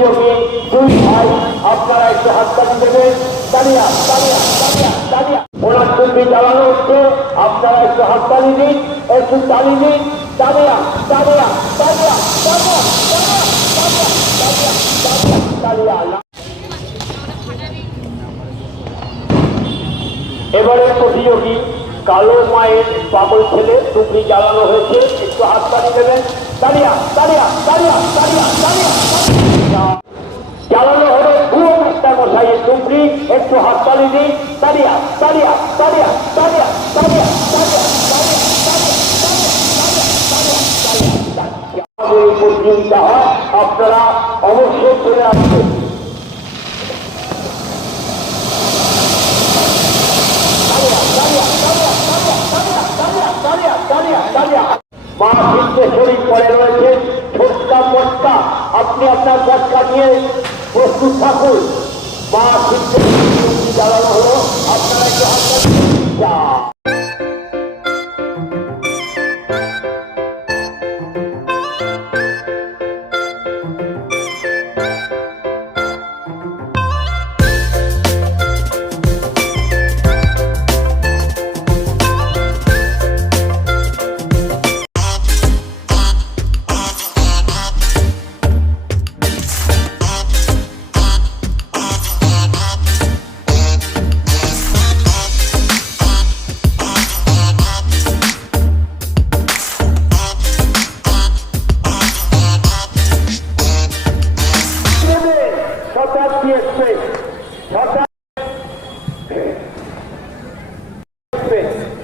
প্রতিযোগী দুই ভাই, আপনারা একটু হাততালি দেবেন। তালিয়া তালিয়া তালিয়া তালিয়া। ওনার টুপি জ্বালানো হচ্ছে, আপনারা একটু হাততালি দিন, একটু তালি দিন। তালিয়া তালিয়া তালিয়া তালিয়া তালিয়া তালিয়া তালিয়া তালিয়া। এবারে প্রতিযোগী কালো মায়ের পাগল ছেলে, টুপি জ্বালানো হয়েছে, একটু হাততালি দেবেন। তালিয়া তালিয়া তালিয়া তালিয়া তালিয়া। জ্বালানো হলো ভুয়ো মাস্টার মশাইয়ের টুপি, একটু হাততালি দিন। তালিয়া তালিয়া তালিয়া তালিয়া তালিয়া তালিয়া তালিয়া। এই প্রতিযোগিতা হয়, আপনারা অবশ্যই চলে আসবেন। মা সিদ্ধেশ্বরী পরে রয়েছে ছোটকা পটকা, আপনি আপনার পটকা নিয়ে প্রস্তুত থাকুন। মা সিদ্ধেশ্বরী জ্বালানো হলো, আপনারা একটু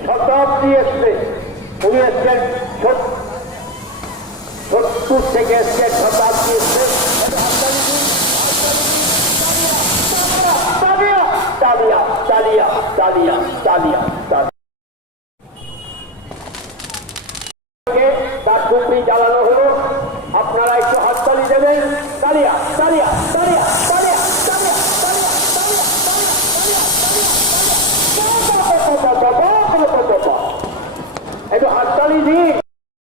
শতাব্দী এসছে, উনি এসছেন 70 থেকে এসছেন, শতাব্দী এসছে। তালিয়া তালিয়া তালিয়া তালিয়া তালিয়া। তার টুপি জ্বালানো হলো, আপনারা একটু হাততালি দেবেন। তালিয়া তালিয়া তালিয়া তালিয়া তালিয়া তালিয়া তালিয়া। একটু হাততালি দিন।